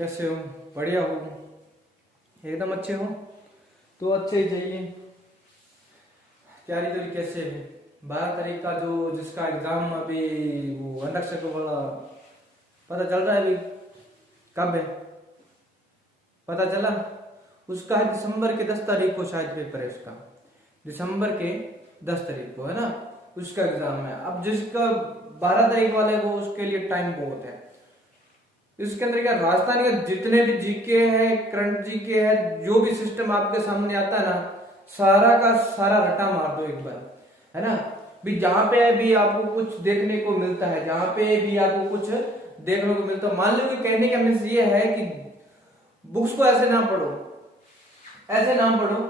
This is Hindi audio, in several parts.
कैसे हो? बढ़िया हो? एकदम अच्छे हो? तो अच्छे ही चाहिए। तैयारी तो कैसे है? 12 तारीख का जो जिसका एग्जाम अभी वो अनरक्षक वाला पता चल रहा है अभी कब है? पता चला? उसका है दिसंबर के 10 तारीख को शायद पेपर है उसका। दिसंबर के 10 तारीख को है ना उसका एग्जाम है। अब जिसका 12 तारीख वाले को उसके लिए टाइम बहुत है। इसके अंदर क्या राजस्थान के जितने भी जीके है, करंट जीके है, जो भी सिस्टम आपके सामने आता है ना, सारा का सारा रटा मार दो एक बार, है ना। भी जहां पे भी आपको कुछ देखने को मिलता है, जहां पे भी आपको कुछ देखने को मिलता है, मान लो कि कहने का मीन्स ये है कि बुक्स को ऐसे ना पढ़ो, ऐसे ना पढ़ो,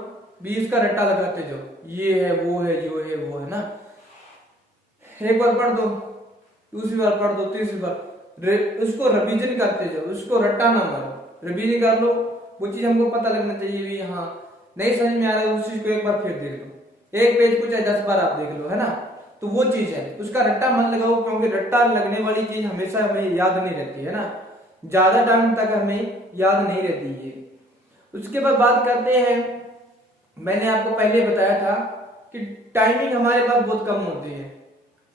भी इसका रट्टा लगाते जाओ, ये है वो है जो है वो है ना। एक बार पढ़ दो, दूसरी बार पढ़ दो, तीसरी बार उसको रिवीजन करते जाओ, उसको रट्टा ना मारो, रिवीजन कर लो। वो चीज हमको पता लगना चाहिए भी हाँ नहीं समझ में आ रहा है, उस चीज को एक बार फिर देख लो, एक पेज कुछ है 10 बार आप देख लो, है ना। तो वो चीज है, उसका रट्टा मत लगाओ, क्योंकि रट्टा लगने वाली चीज हमेशा हमें याद नहीं रहती है ना, ज्यादा टाइम तक हमें याद नहीं रहती है। उसके बाद बात करते हैं, मैंने आपको पहले बताया था कि टाइमिंग हमारे पास बहुत कम होती है।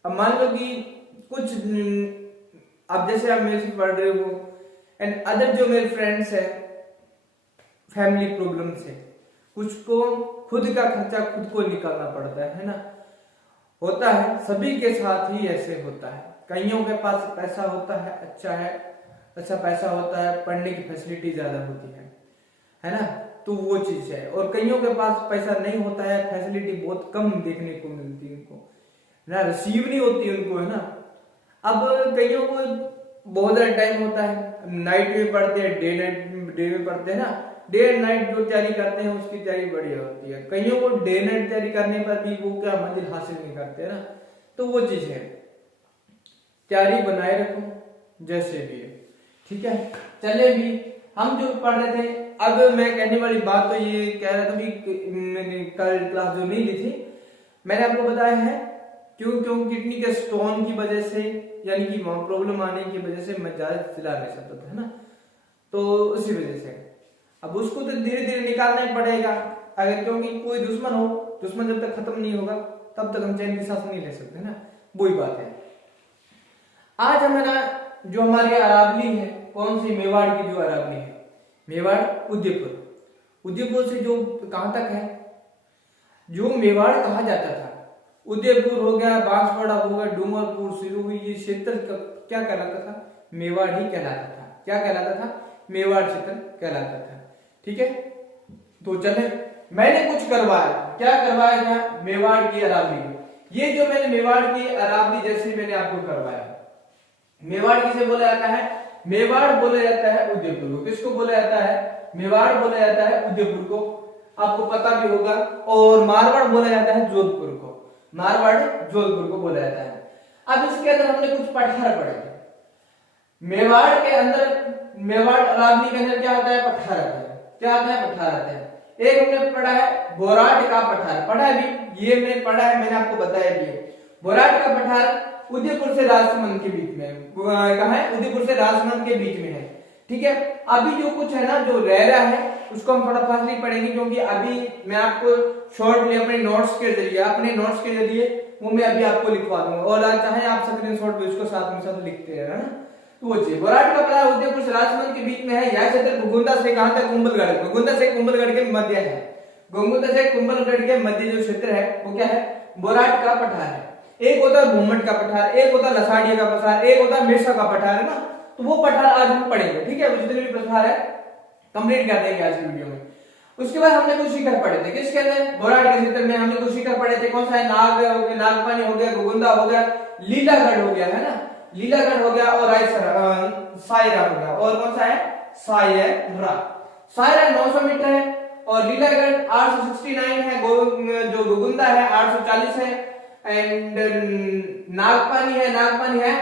अब मान लो कि कुछ अब जैसे आप मेरे से पढ़ रहे हो एंड अदर जो मेरे फ्रेंड्स है, फैमिली प्रॉब्लम से कुछ को खुद का खर्चा खुद को निकालना पड़ता है ना। होता है, सभी के साथ ही ऐसे होता है। कईयों के पास पैसा होता है, अच्छा पैसा होता है, पढ़ने की फैसिलिटी ज्यादा होती है ना। तो वो चीज है। और कईयों के पास पैसा नहीं होता है, फैसिलिटी बहुत कम देखने को मिलती है उनको ना, रिसीव नहीं होती उनको, है ना। अब कईयों को बहुत ज्यादा टाइम होता है, नाइट में पढ़ते हैं, डे में पढ़ते हैं ना। डे एंड नाइट जो तैयारी करते हैं उसकी तैयारी बढ़िया होती है। कईयों को डे नाइट तैयारी करने पर भी वो क्या मंजिल हासिल नहीं करते है ना। तो वो चीज है, तैयारी बनाए रखो जैसे भी है, ठीक है। चलिए भी हम जो पढ़ रहे थे, अब मैं कहने वाली बात तो ये कह रहा था भी मैंने कल क्लास जो नहीं ली थी, मैंने आपको बताया है क्यों किडनी के स्टोन की वजह से, यानी कि वहां प्रॉब्लम आने की वजह से मैं ज्यादा चिल्ला नहीं सकता था, है ना। तो उसी वजह से अब उसको तो धीरे धीरे निकालना ही पड़ेगा, अगर क्योंकि कोई दुश्मन हो, दुश्मन जब तक खत्म नहीं होगा तब तक हम चैन की सांस नहीं ले सकते, है ना। वही बात है। आज हमारा जो हमारी अरावली है, कौन सी, मेवाड़ की जो अरावली है, मेवाड़ उदयपुर से जो कहां तक है, जो मेवाड़ कहा जाता था, उदयपुर हो गया, बांसवाड़ा हो गया, डूंगरपुर, सिरोही, ये क्षेत्र क्या कहलाता था? मेवाड़ ही कहलाता था। क्या कहलाता था? मेवाड़ क्षेत्र कहलाता था, ठीक है। तो चले, मैंने कुछ करवाया, क्या करवाया था? मेवाड़ की अरावली। ये जो मैंने मेवाड़ की अरावली जैसे मैंने आपको करवाया, मेवाड़ किसे बोला जाता है? मेवाड़ बोला जाता है उदयपुर को। किसको बोला जाता है? मेवाड़ बोला जाता है उदयपुर को, आपको पता भी होगा। और मारवाड़ बोला जाता है जोधपुर को, मारवाड़ जोधपुर को बोला जाता है। अब इसके अंदर हमने कुछ पठार पढ़े थे। मेवाड़ के अंदर, मेवाड़ अरावली के अंदर क्या होता है? पठार आता है। क्या आता है? पठार आता है। एक हमने पढ़ा है बोराट का पठार, पढ़ा है भी, ये मैंने पढ़ा है, मैंने आपको बताया भी है। बोराट का पठार उदयपुर से राजसमंद के बीच में कहा है, उदयपुर से राजसमंद के बीच में है, ठीक है। अभी जो कुछ है ना, जो रह रहा है उसको हम थोड़ा फास्ट नहीं पढ़ेंगे, क्योंकि अभी मैं आपको शॉर्टली अपने नोट्स के जरिए वो मैं अभी आपको लिखवा दूंगा, और चाहे आप स्क्रीनशॉट भी उसको साथ में साथ लिखते हैं, है ना। तो वो चीज बोराट का पठार उदयपुर से राजसमंद के बीच में है। यह क्षेत्र घुघुंदा से कहां तक? कुंभलगढ़, घुघुंदा से कुंभलगढ़ के मध्य है। घुघुंदा से कुंभलगढ़ के मध्य जो क्षेत्र है वो क्या है? बोराट का पठार है। एक होता है भूमट का पठार, एक होता है लसाड़िया का पठार, एक होता है मिर्सा का पठार, है ना। तो वो पठार आज हम पढ़ेंगे, ठीक है। जितने भी पठार है कंप्लीट कर देंगे आज की वीडियो में। उसके बाद हमने कुछ शिखर पढ़े थे, किसके अंदर? बोराट के क्षेत्र में हमने कुछ शिखर पढ़े थे। कौन सा है? नागपानी हो गया, घुघुंदा हो गया, लीलागढ़ हो गया, है ना, लीलागढ़ हो गया, और सायरा हो गया, और कौन सा है? सायरा 900 मीटर है, और लीलागढ़ 869 है, जो घुघुंदा है 840 है, एंड नागपानी है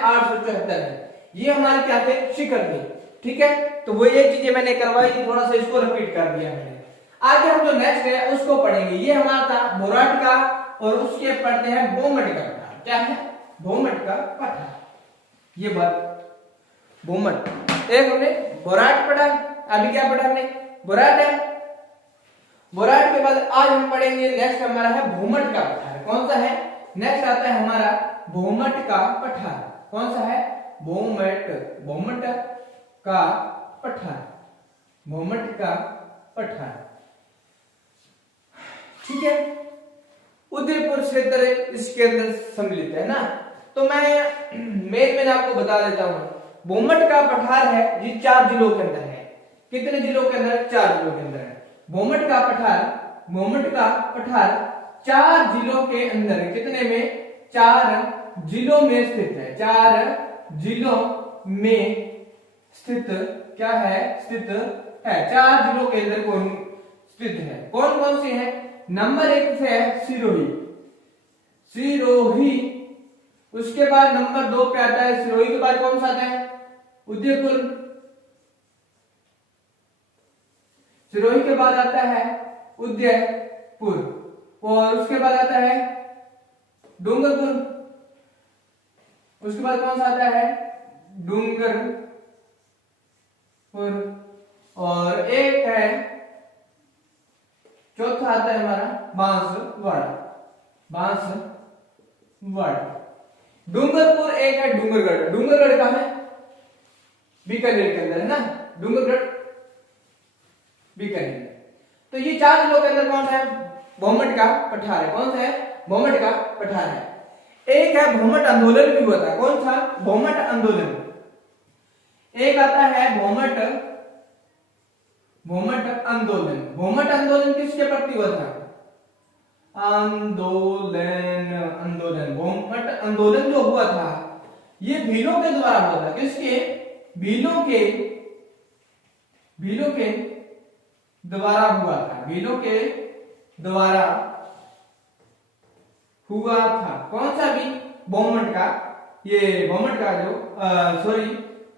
874 है। ये हमारे क्या थे? शिखर थे, ठीक है। तो वो ये चीजें मैंने करवाई थी, थोड़ा सा इसको रिपीट कर दिया मैंने। आगे हम जो नेक्स्ट है उसको पढ़ेंगे। ये हमारा था बोराट का, और उसके पढ़ते हैं बोमट का पठार। क्या है? बोमट का पठार। ये बात बोमट, एक हमने बोराट पढ़ा, अभी क्या पढ़ा हमने, बोराट है। बोराट के बाद आज हम पढ़ेंगे, नेक्स्ट हमारा है भूमट का पठार। कौन सा है, नेक्स्ट आता है हमारा भूमट का पठार। कौन सा है, भूमट, भूमट का पठार, भूमट का पठार। ठीक है, उदयपुर क्षेत्र इसके अंदर सम्मिलित है ना। तो मैं आपको बता देता हूं, भूमट का पठार है ये 4 जिलों के अंदर है। कितने जिलों के अंदर, 4 जिलों के अंदर है भूमट का पठार। भूमट का पठार 4 जिलों के अंदर है। कितने में, 4 जिलों में स्थित है। 4 जिलों में स्थित क्या है, स्थित है। 4 जिलों के अंदर कौन स्थित है, कौन कौन से हैं। नंबर 1 से है सिरोही, सिरोही। उसके बाद नंबर 2 पे आता है, सिरोही के बाद कौन सा आता है, उदयपुर। सिरोही के बाद आता है उदयपुर, और उसके बाद आता है डूंगरपुर। उसके बाद कौन सा आता है, डूंगरपुर। और एक है, चौथा आता है हमारा बांसवाड़ा, बांसवाड़ा। डूंगरपुर एक है, डूंगरगढ़। डूंगरगढ़ कहां है, बीकानेर के अंदर है ना, डूंगरगढ़ बीकानेर। तो ये 4 जिलों के अंदर कौन सा है, भूमट का पठार है। कौन सा है, भूमट का पठार है। एक है भूमट आंदोलन भी हुआ था। कौन सा, भूमट आंदोलन। एक आता है भूमट आंदोलन। भूमट आंदोलन किसके प्रति हुआ था, आंदोलन भूमट आंदोलन जो हुआ था ये भीलों के द्वारा हुआ था। किसके, भीलों के द्वारा हुआ था, भीलों के द्वारा हुआ था। कौन सा भी, भूमट का, ये भूमट का जो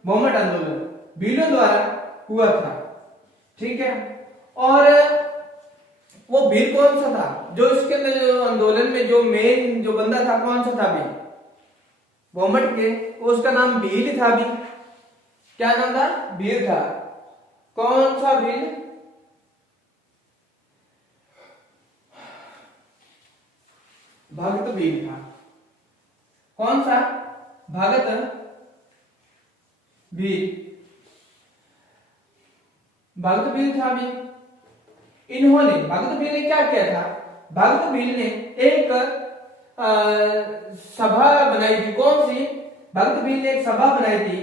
भूमट आंदोलन भीलों द्वारा हुआ था। ठीक है, और वो भील कौन सा था, जो इसके अंदर जो आंदोलन में जो मेन जो बंदा था, कौन सा था भील, भूमट के, उसका नाम भील था। भी क्या नाम था, भील था। कौन सा भील, भगत भील था। कौन सा, भगत भील, भगत भील था। भी इन्होंने, भगत भील ने क्या किया था, भगत भील ने एक सभा बनाई थी। कौन सी, भगत भील ने एक सभा बनाई थी।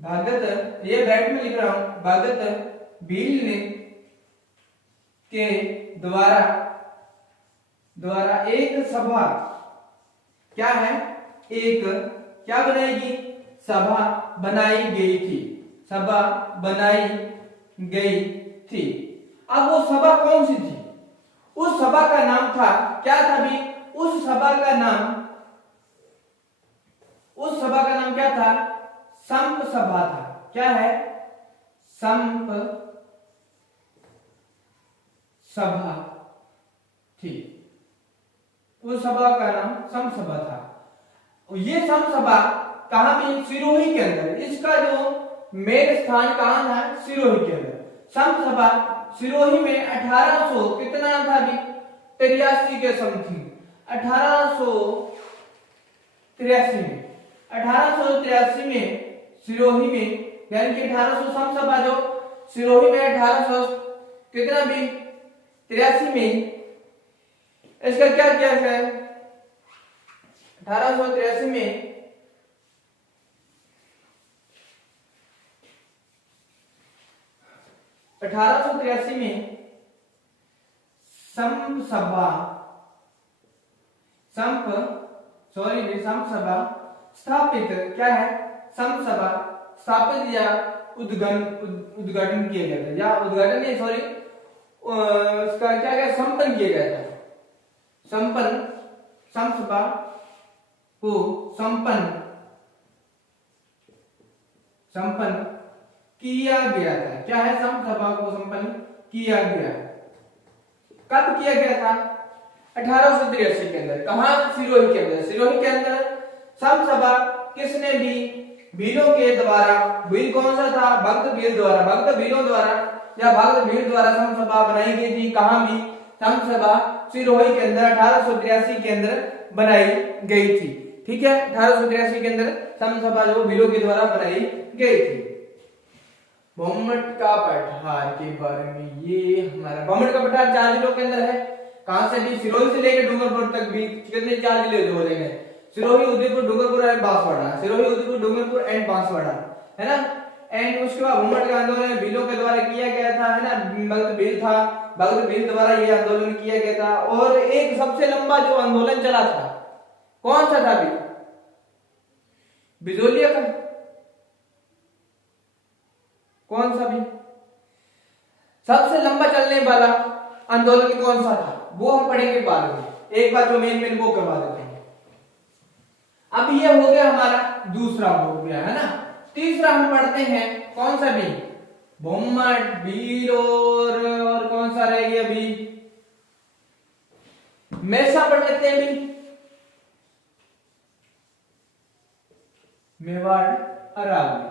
भगत, ये ब्रैकेट में लिख रहा हूं, भगत भील ने के द्वारा एक सभा, क्या है, एक क्या बनाएगी, सभा बनाई गई थी, सभा बनाई गई थी। अब वो सभा कौन सी थी, उस सभा का नाम था, क्या था भी, उस सभा का नाम क्या था, संप सभा था। क्या है, संप सभा थी। उस सभा का नाम संप सभा था। ये संप सभा कहां पे, सिरोही के अंदर। इसका जो मेन स्थान कहां था, सिरोही के अंदर। संप सभा सिरोही में 1800 कितना था भी, 83 के समथिंग, 1883 में सिरोही में, यानी कि 1800 संप सभा जो सिरोही में 1800 कितना भी 83 में, इसका क्या क्या है, 1883 में संप सभा स्थापित, क्या है, संप सभा स्थापित या उद्घाटन किया गया था, या उद्घाटन नहीं, सॉरी, उसका क्या क्या संपन्न किया गया था। संप सभा को संपन्न किया गया था। क्या है, संप सभा को संपन्न किया गया। कब किया गया था, 1883 के अंदर। कहां, सिरोही के अंदर। सिरोही के अंदर संप सभा किसने भी भीलों के द्वारा, भील कौन सा था, भक्त भील द्वारा, भक्त भीलों द्वारा या भक्त भील द्वारा समसभा बनाई गई थी। कहां भी, समसभा सिरोही के अंदर 1883 के अंदर बनाई गई थी। ठीक है, 1883 के अंदर समसभा जो भीलों के द्वारा बनाई गई थी। भौमट का पठार के बारे में, ये हमारा भौमट का पठार 4 जिलों के अंदर है। कहां से भी, सिरोही से लेकर डूंगरपुर तक भी कितने 4 जिले जो बोलेंगे, सिरोही, उदयपुर, डूंगरपुर एंड बांसवाड़ा, सिरोही, उदयपुर, डूंगरपुर एंड बांसवाड़ा, है ना। एंड उसके बाद भौमट का आंदोलन भीलों के द्वारा किया गया था, है ना। भक्त भील था, भक्त भील द्वारा ये आंदोलन किया गया था। और एक सबसे लंबा जो आंदोलन चला था, कौन सा था भी, बिजोलिया का, कौन सा भी सबसे लंबा चलने वाला आंदोलन कौन सा था, वो हम पढ़ेंगे बाद में। एक बार जो मेन वो करवा देते हैं। अब ये हो गया हमारा दूसरा हो गया, है ना। तीसरा हम पढ़ते हैं कौन सा भी, भौमट, भील और कौन सा रह गया अभी, मेसा पढ़ लेते हैं भी, मेवाड़, अरावली।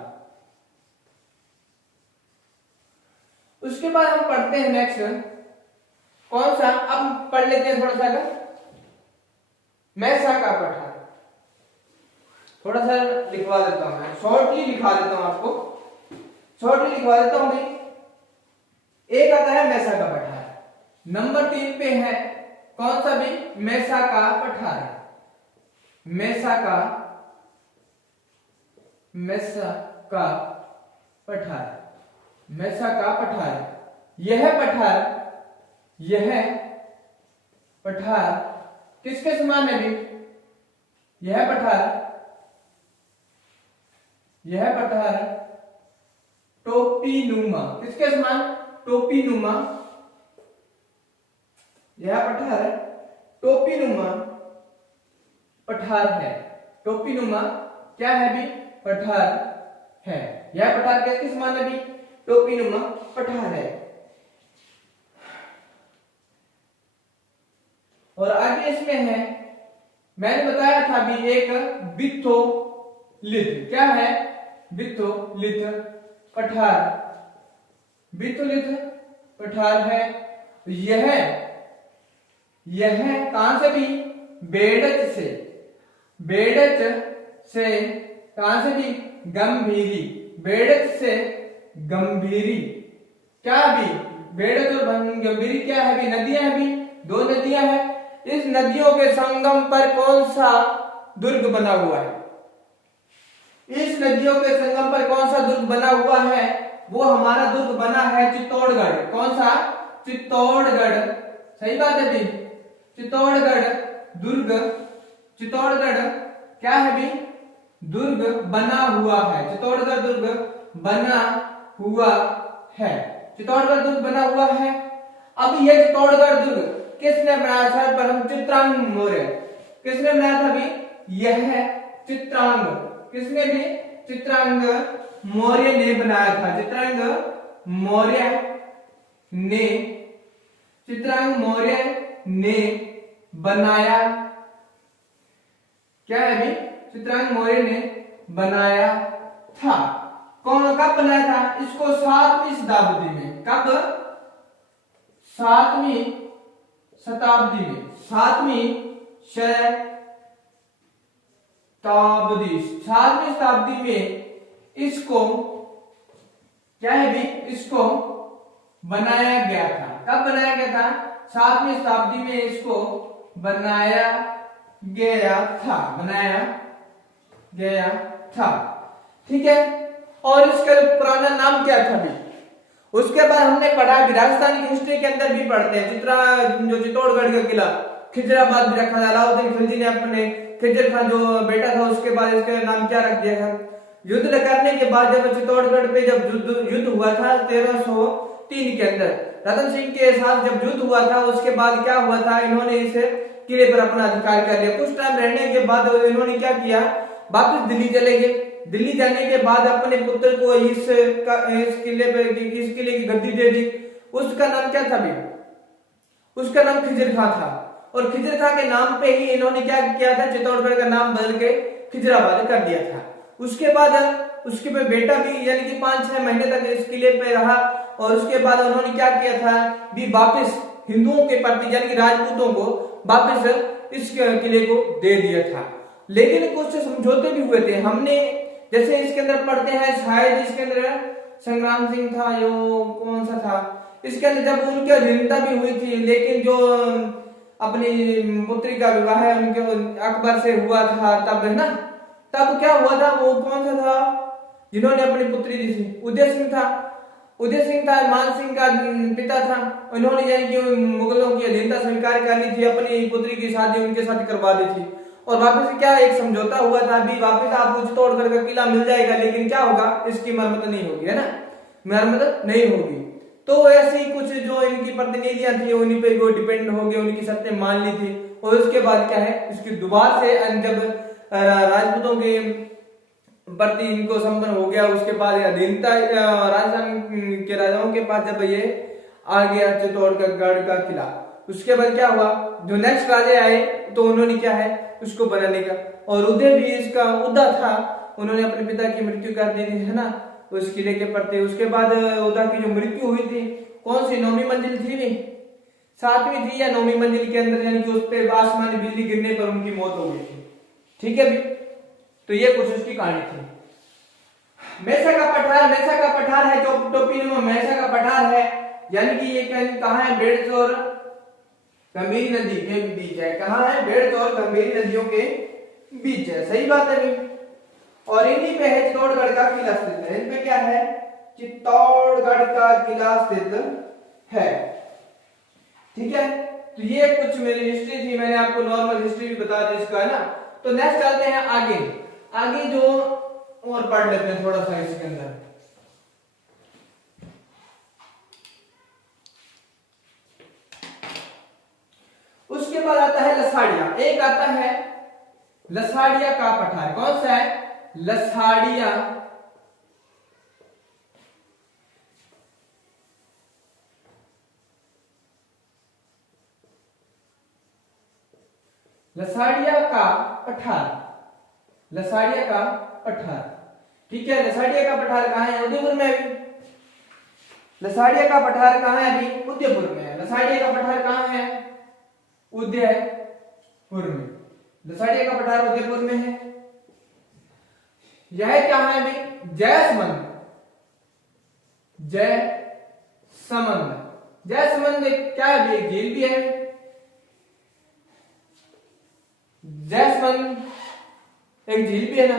उसके बाद हम पढ़ते हैं नेक्स्ट कौन सा, अब पढ़ लेते हैं थोड़ा सा का मेसा का पठार। थोड़ा सा लिखवा देता हूं मैं, शॉर्टली लिखा देता हूं आपको, शॉर्टली लिखवा देता हूं भाई। एक आता है मेसा का पठार, नंबर 3 पे है कौन सा भी, मेसा का पठार, मेसा का पठार, मेसा का पठार। यह पठार किसके समान है भी, यह पठार टोपी नुमा, किसके समान, टोपी नुमा, यह पठार टोपी नुमा पठार है। टोपी नुमा क्या है भी, पठार है। यह पठार किसके समान है भी, टोपी नुमा पठार है। और आगे इसमें है, मैंने बताया था भी एक बिथोलिथ, क्या है, बिथोलिथ पठार, बिथोलिथ पठार है। यह कहां से भी, बेड़च से कहां से भी, गंभीरी, बेड़च से गंभीरी, क्या भी, बेड़च और गंभीरी क्या है भी, नदियां है भी, 2 नदियां हैं। इस नदियों के संगम पर कौन सा दुर्ग बना हुआ है, इस नदियों के संगम पर कौन सा दुर्ग बना हुआ है, वो हमारा दुर्ग बना है चित्तौड़गढ़। कौन सा, चित्तौड़गढ़, सही बात है भी, चित्तौड़गढ़ दुर्ग, चित्तौड़गढ़ क्या है भी, दुर्ग बना हुआ है, चित्तौड़गढ़ दुर्ग बना हुआ है, चित्तौड़गढ़ दुर्ग बना हुआ है। अब यह चित्तौड़गढ़ दुर्ग किसने बनाया था, परम चित्रांग मौर्य, किसने बनाया था भी, यह चित्रांग, किसने भी, चित्रांग मौर्य ने बनाया था, चित्रांग मौर्य ने बनाया, क्या है भी, चित्रांग मौर्य ने बनाया था। कौन, कब बनाया था इसको, 7वीं शताब्दी में, कब, 7वीं शताब्दी में, 7वीं शताब्दी में इसको क्या है भी, इसको बनाया गया था। कब बनाया गया था, 7वीं शताब्दी में इसको बनाया गया था, ठीक है। और इसका पुराना नाम क्या था भी, उसके बाद हमने पढ़ा भी, राजस्थान की हिस्ट्री के अंदर भी पढ़ते हैं, जो चित्तौड़गढ़ का किला खिजराबाद भी रखा था, अलाउद्दीन खिलजी ने अपने खिजर खान जो बेटा था उसके बाद इसका नाम क्या रख दिया था। युद्ध करने के बाद जब चित्तौड़गढ़ पे जब युद्ध हुआ था 1303 के अंदर, रतन सिंह के साथ जब युद्ध हुआ था, उसके बाद क्या हुआ था, इन्होंने इस किले पर अपना अधिकार कर लिया। कुछ टाइम रहने के बाद इन्होंने क्या किया, वापस दिल्ली चले गए। दिल्ली जाने के बाद अपने पुत्र को इस किले की गद्दी दे दी। उसका नाम क्या था भी, उसका नाम खिजर खां था। और खिजर खां के नाम पे ही इन्होंने क्या किया था, चित्तौड़गढ़ का नाम बदल के खिजराबाद कर दिया था। उसके बाद उसके पे बेटा भी यानी कि 5-6 महीने तक इस किले पे रहा, और उसके बाद उन्होंने क्या किया था भी वापस हिंदुओं के प्रति यानी कि राजपूतों को वापस इस किले को दे दिया था। लेकिन कुछ समझौते भी हुए थे। हमने जैसे इसके अंदर पढ़ते हैं, शायद इसके अंदर संग्राम सिंह था, यो कौन सा था, इसके अंदर जब उनकी अधीनता भी हुई थी, लेकिन जो अपनी पुत्री का विवाह है उनके अकबर से हुआ था तब, है ना, तब क्या हुआ था, वो कौन सा था जिन्होंने अपनी पुत्री दी थी, उदय सिंह था। उदय सिंह था मान सिंह का पिता था, उन्होंने यानी कि मुगलों की अधीनता स्वीकार कर ली थी, अपनी पुत्री की शादी उनके साथ करवा दी थी, और वापस क्या एक समझौता हुआ था, अभी वापस आपको चित्तौड़गढ़ का किला मिल जाएगा, लेकिन क्या होगा, इसकी मरम्मत नहीं होगी, है ना, मरम्मत नहीं होगी। तो ऐसे ही कुछ जो इनकी प्रतिनिधियां थी उन्हीं पे वो डिपेंड हो गए, उनकी शर्तें मान ली थी, और उसके बाद क्या है, इसकी दोबारा से जब राजपूतों के प्रति इनको संपन्न हो गया, उसके बाद अधीनता राजस्थान के राजाओं के पास जब ये आ गया चित्तौड़गढ़ का किला, उसके बाद क्या हुआ, जो नेक्स्ट राजे आए तो उन्होंने क्या है उसको बनाने का, और उदय भी इसका उदा था, उन्होंने अपने पिता की मृत्यु कर दी थी, है ना, उस किले के प्रति। उसके बाद उदा की जो मृत्यु हुई थी, कौन सी 9वीं मंजिल थी नहीं, 7वीं थी या 9वीं मंजिल के अंदर, यानी कि उस पे आसमानी बिजली गिरने पर उनकी मौत हो गई थी। ठीक है भी, तो ये कुछ उसकी कहानी थी। मैसा का पठार है, जो टोपीनुमा मैसा का पठार है, यानी कि ये कहाँ है, बेड़च और गंभीर नदी के बीच है। कहाँ है, बेड़च और गंभीर नदियों के बीच है, सही बात है भी। और इन्हीं पे है चित्तौड़गढ़ का किला स्थित है, इन पे क्या है, चित्तौड़गढ़ का किला स्थित है। ठीक है, तो ये कुछ मेरी हिस्ट्री थी, मैंने आपको नॉर्मल हिस्ट्री भी बता दी इसका, है ना। तो नेक्स्ट चलते हैं आगे जो और पढ़ लेते हैं थोड़ा सा इसके अंदर। उसके बाद आता है लसाड़िया, एक आता है लसाड़िया का पठार, कौन सा है, लसाड़िया का पठार, लसाड़िया का पठार। ठीक है, लसाड़िया का पठार कहाँ है, उदयपुर में अभी। लसाड़िया का पठार कहाँ है, अभी उदयपुर में है। लसाड़िया का पठार कहाँ है, उदयपुर में। लसाड़िया का पठार उदयपुर में है। यह क्या है अभी, जयसमंद क्या है, एक झील भी है। जयसमंद एक झील भी है ना।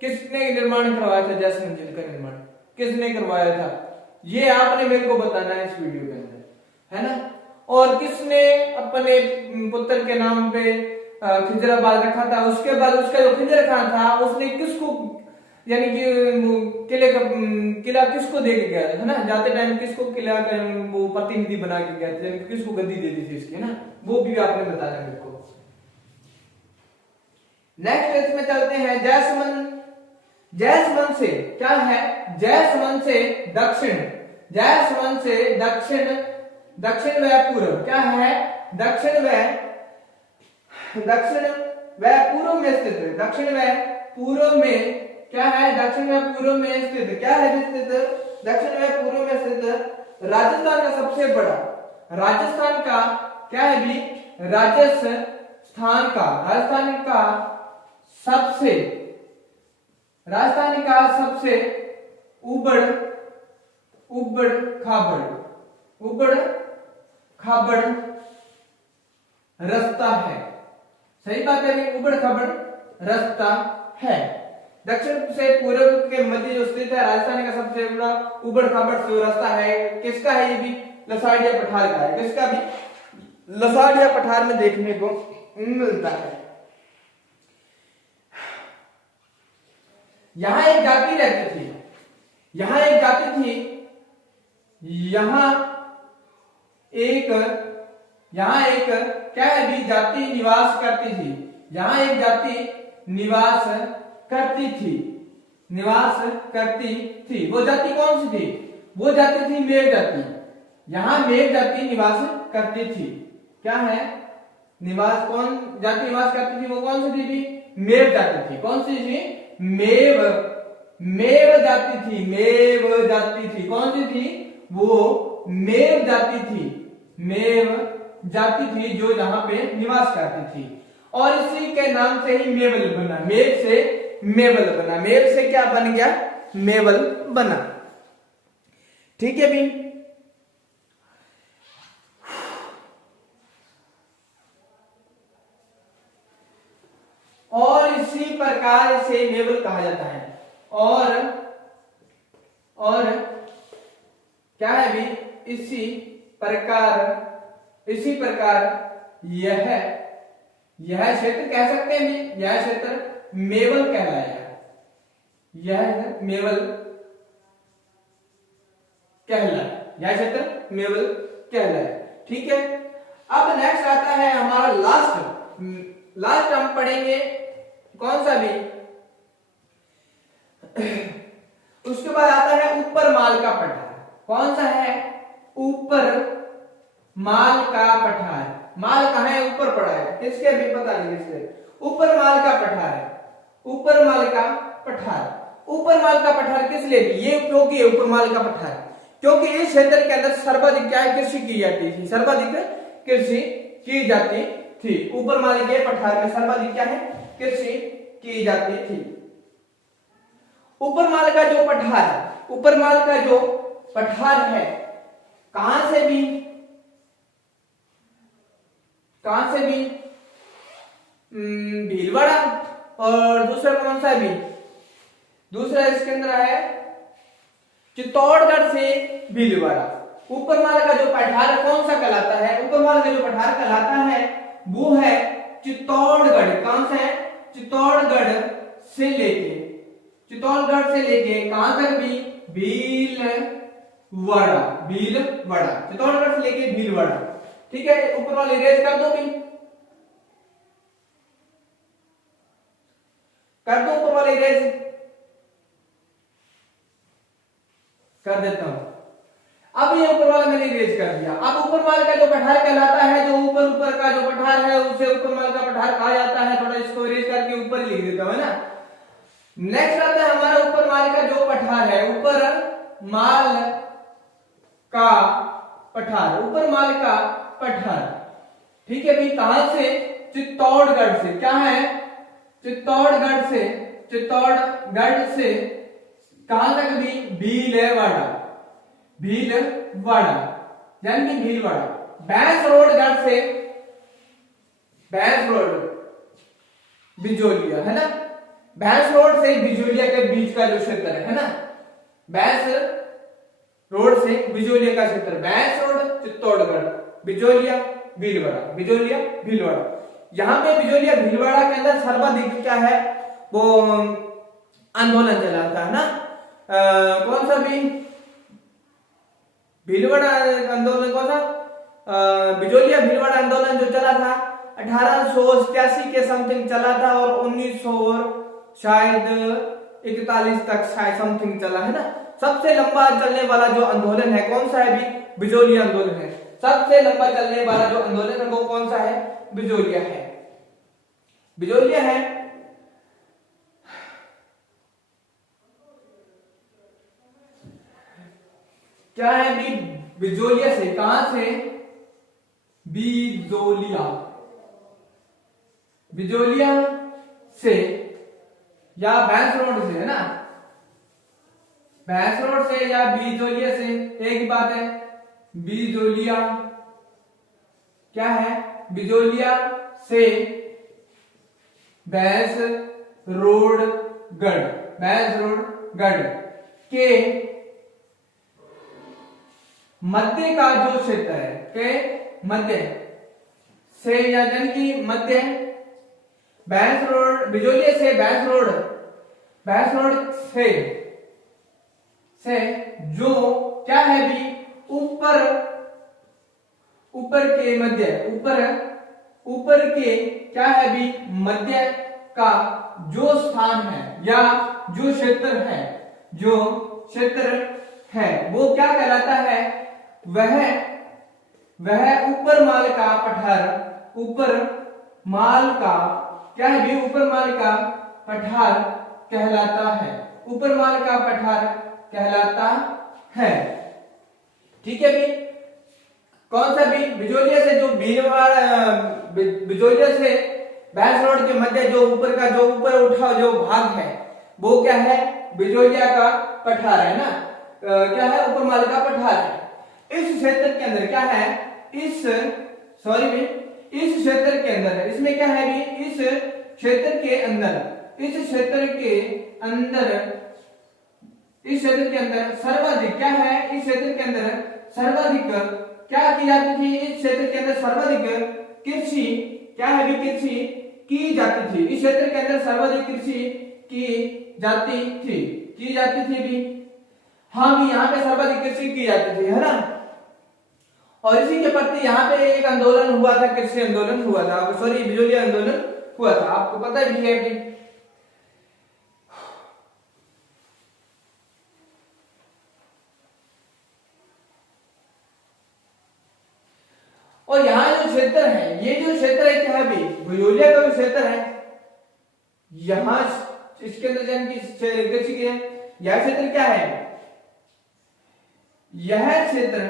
किसने निर्माण करवाया था जयसमंद झील का निर्माण, किसने करवाया था, ये आपने मेरे को बताना है इस वीडियो के अंदर, है ना। और किसने अपने पुत्र के नाम पे खिजराबाद रखा था, उसके बाद उसका जो खिजर खान था उसने किसको, यानी कि किला किसको दे के गया था, है ना, जाते टाइम किसको किला का वो प्रतिनिधि बना के गया था, किसको गद्दी दे दी थी इसकी, है ना, वो भी आपने बताना मेरे को। नेक्स्ट इसमें चलते हैं जयसमंद से क्या है, जयसमंद से दक्षिण व पूर्व क्या है, दक्षिण व पूर्व में स्थित, दक्षिण व पूर्व में क्या है, दक्षिण व पूर्व में स्थित क्या है, दक्षिण व पूर्व में स्थित राजस्थान का सबसे बड़ा, राजस्थान का क्या है भी, राजस्थान का सबसे उबड़ खाबड़ रास्ता है, सही बात है, उबड़ खाबड़ रास्ता है। दक्षिण से पूर्व के मध्य जो स्थित है राजस्थान का सबसे बड़ा उबड़ खाबड़ रास्ता है, किसका है, ये भी लसाड़िया पठार का है। किसका भी, लसाड़िया पठार में देखने को मिलता है। यहां एक जाति रहती थी, यहां एक क्या है भी, जाति निवास करती थी, यहां एक जाति निवास करती थी। वो जाति कौन सी थी, वो जाति थी मेघ जाति। यहां मेघ जाति निवास करती थी, क्या है, कौन जाति निवास करती थी, वो कौन सी थी, मेघ जाति थी। कौन सी थी, मेव मेव जाति थी, मेव जाति थी। कौन सी थी? वो मेव जाति थी, मेव जाति थी जो जहां पे निवास करती थी। और इसी के नाम से ही मेवल बना, मेव से मेवल बना, मेव से क्या बन गया? मेवल बना। ठीक है भी। और इसी प्रकार से मेवल कहा जाता है। और क्या है भी? इसी प्रकार यह क्षेत्र कह सकते हैं भी, यह क्षेत्र मेवल कहलाया, यह मेवल कहलाया, यह क्षेत्र मेवल कहलाया। ठीक है। अब नेक्स्ट आता है हमारा लास्ट हम पढ़ेंगे कौन सा भी? उसके बाद आता है ऊपर माल का पठार। कौन सा है? ऊपर माल का पठार। माल कहां है? ऊपर पड़ा है, किसके भी पता नहीं किसके। ऊपर माल का पठार है, ऊपर माल का पठार। ऊपर माल का पठार किस लिए? ये क्योंकि ऊपर माल का पठार, क्योंकि इस क्षेत्र के अंदर सर्वाधिक क्या है? कृषि की जाती थी, सर्वाधिक कृषि की जाती थी। ऊपर माल के पठार में सर्वाधिक क्या है? कृषि की जाती थी। ऊपर माल का जो पठार है, ऊपर माल का जो पठार है, कहां से भी? भीलवाड़ा। और दूसरा कौन सा भी? दूसरा इसके अंदर है चित्तौड़गढ़ से भीलवाड़ा। ऊपर माल का जो पठार कौन सा कहलाता है? ऊपर माल का जो पठार कहलाता है वो है चित्तौड़गढ़। कौन सा है? चित्तौड़गढ़ से लेके कहां तक भी? भीलवाड़ा, चित्तौड़गढ़ से लेके भीलवाड़ा। ठीक है। ऊपर वाली इरेज कर दो भी, कर दो ऊपर वाली इरेज, कर देता हूं। अब ये ऊपर वाला मैंने इरेज कर दिया। अब ऊपर माल का जो पठार कहलाता है, जो ऊपर का जो पठार है उसे ऊपर माल का पठार कहा जाता है। थोड़ा इसको इरेज करके ऊपर लिख देता हूं, है ना। नेक्स्ट आता है हमारा ऊपर माल का जो पठार है, ऊपर माल का पठार, ऊपर माल का पठार। ठीक है भाई। कहां से? चित्तौड़गढ़ से। क्या है? चित्तौड़गढ़ से कहां तक भी? भीलवाड़ा, यानी कि भीलवाड़ा। भैंसरोडगढ़ से बिजोलिया, है ना। भैंस रोड से बिजोलिया के बीच का जो क्षेत्र है ना, भैंस रोड से बिजोलिया का क्षेत्र, भैंस रोड चित्तौड़गढ़, बिजोलिया भीलवाड़ा। यहाँ पे बिजोलिया भीलवाड़ा के अंदर सर्वाधिक क्या है? वो आंदोलन चला था, है ना। कौन सा भी? भीलवाड़ा आंदोलन कौन सा? बिजोलिया भीलवाड़ा आंदोलन जो चला था 1887 के समथिंग चला था, और 1900 शायद 41 तक शायद समथिंग चला, है ना। सबसे लंबा चलने वाला जो आंदोलन है कौन सा है भी? बिजोलिया आंदोलन है। सबसे लंबा चलने वाला जो आंदोलन है वो कौन सा है? बिजोलिया है। क्या है भी? बिजोलिया से। कहां से? बिजोलिया से या भैंस रोड से, है ना। भैंस रोड से या बिजोलिया से एक ही बात है। बिजोलिया क्या है? बिजोलिया से भैंसरोडगढ़ के मध्य का जो क्षेत्र है, के मध्य से यानी कि मध्य भैंस रोड, बिजोलिया से भैंस रोड से जो क्या है भी? ऊपर के मध्य, ऊपर के क्या है भी? मध्य का जो स्थान है या जो क्षेत्र है वो क्या कहलाता है? वह ऊपर माल का पठार, ऊपर माल का क्या है भी? ऊपर माल का पठार कहलाता है, ऊपर माल का पठार कहलाता है। ठीक है भी, कौन सा भी? बिजोलिया से जो बिजोलिया से भैंस रोड के मध्य जो ऊपर का जो ऊपर उठा जो भाग है वो क्या है? बिजोलिया का पठार है ना, क्या है? ऊपर माल का पठार है। इस क्षेत्र के अंदर क्या है? इस क्षेत्र के अंदर, इसमें क्या है भी? इस क्षेत्र के अंदर सर्वाधिक क्या है? इस क्षेत्र के अंदर सर्वाधिक क्या की जाती थी? इस क्षेत्र के अंदर सर्वाधिक कृषि क्या है भी? कृषि की जाती थी। इस क्षेत्र के अंदर सर्वाधिक कृषि की जाती थी भी। हाँ भी, यहाँ पे सर्वाधिक कृषि की जाती थी, है ना। और इसी के प्रति यहाँ पे एक आंदोलन हुआ था, कृषि आंदोलन हुआ था, बिजोलिया आंदोलन हुआ था, आपको पता भी है भी। और यहाँ जो क्षेत्र है, ये जो क्षेत्र है क्या है भी? बिजोलिया का जो क्षेत्र है, यहाँ इसके अंदर कृषि के यह क्षेत्र क्या है? यह क्षेत्र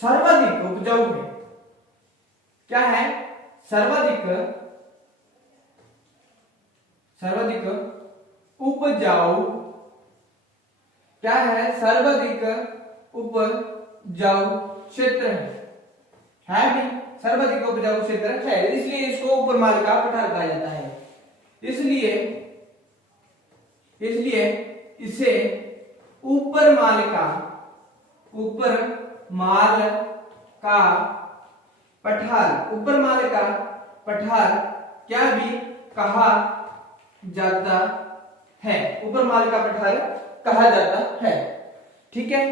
सर्वाधिक उपजाऊ है। क्या है? सर्वाधिक उपजाऊ क्या है? सर्वाधिक उपजाऊ क्षेत्र है भी, सर्वाधिक उपजाऊ क्षेत्र है, इसलिए इसको ऊपर माल का पठार कहा जाता है। इसलिए इसे ऊपर माल का पठार क्या भी कहा जाता है? ऊपर माल का पठार कहा जाता है। ठीक है,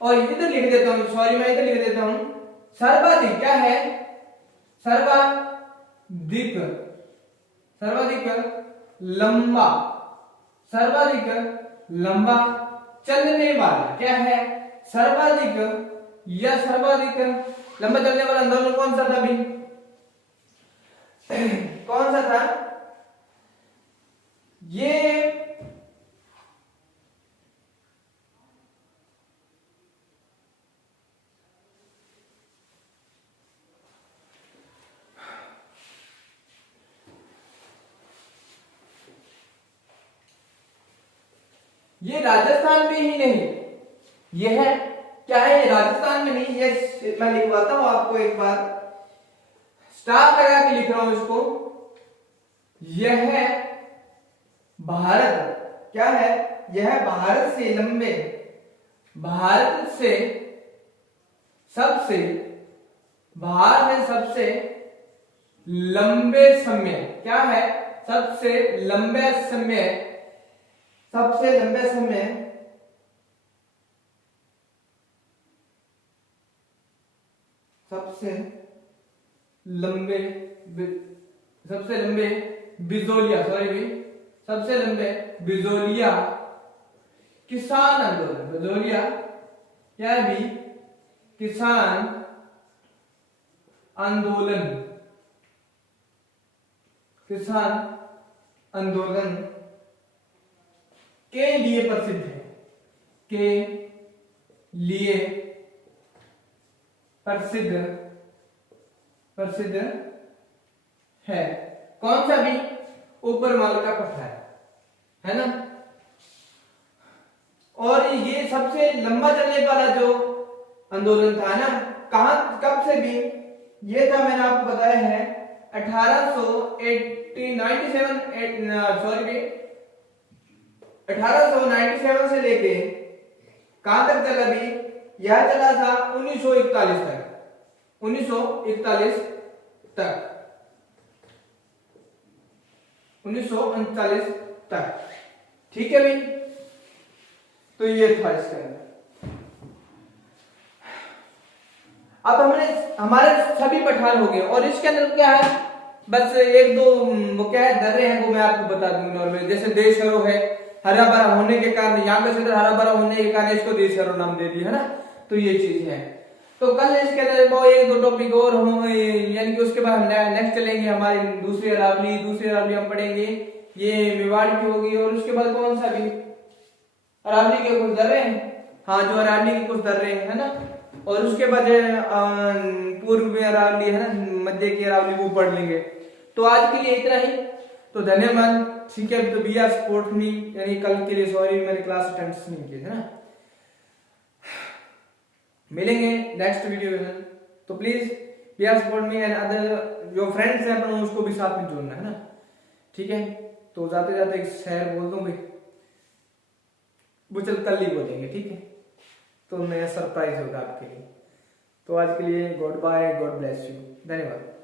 और इधर लिख देता हूं, मैं इधर लिख देता हूं, सर्वाधिक क्या है? सर्वाधिक लंबा चलने वाला क्या है? सर्वाधिक लंबा चलने वाला आंदोलन कौन सा था भी? कौन सा था? ये राजस्थान में ही नहीं, यह क्या है? राजस्थान में नहीं, ये मैं लिखवाता हूं आपको एक बार, स्टार लगा के लिख रहा हूं इसको। यह भारत क्या है? यह भारत से सबसे लंबे समय क्या है? सबसे लंबे समय बिजोलिया किसान आंदोलन, बिजोलिया क्या भी? किसान आंदोलन के लिए प्रसिद्ध है। कौन सा भी? ऊपर माल का पठार, है ना। और ये सबसे लंबा चलने वाला जो आंदोलन था ना, कब से भी? ये था, मैंने आपको बताया है 1897 से लेके कहां तक चला भी? यह चला था 1941 तक। ठीक है भी, तो ये था इसके अंदर। अब हमारे सभी पठार हो गए, और इसके अंदर क्या है? बस एक दो वो क्या है दर्रे हैं, वो मैं आपको बता दूंगा नॉर्मली। जैसे देशहरो है, हरा भरा होने के कारण, यहाँ का क्षेत्र हरा भरा होने के कारण इसको देशहरो नाम दे दिया, है ना। तो ये चीज है। तो कल इसके अंदर वो एक दो टॉपिक और हों, यानी कि उसके बाद हम नेक्स्ट चलेंगे हमारी दूसरी अरावली हम पढ़ेंगे, ये मेवाड़ की होगी। और उसके बाद कौन सा भी अरावली के कुछ दर्रे हैं, हाँ जो अरावली के कुछ दर्रे हैं, है ना। और उसके बाद पूर्व में अरावली है ना, मध्य की अरावली वो पढ़ लेंगे। तो आज के लिए इतना ही, तो धन्यवाद। ठीक है, तो बी आर सपोर्ट मी, यानी कल के लिए सॉरी मैंने क्लास अटेंड नहीं की है ना। मिलेंगे नेक्स्ट वीडियो में, तो please be our support me and other जो फ्रेंड्स हैं अपने उसको भी साथ में जोड़ना है ना। ठीक है, तो जाते जाते एक शेर बोल दूं भाई, वो चल कल ही बोलेंगे, ठीक है। तो नया सरप्राइज होगा आपके लिए। तो आज के लिए goodbye, God bless you, धन्यवाद।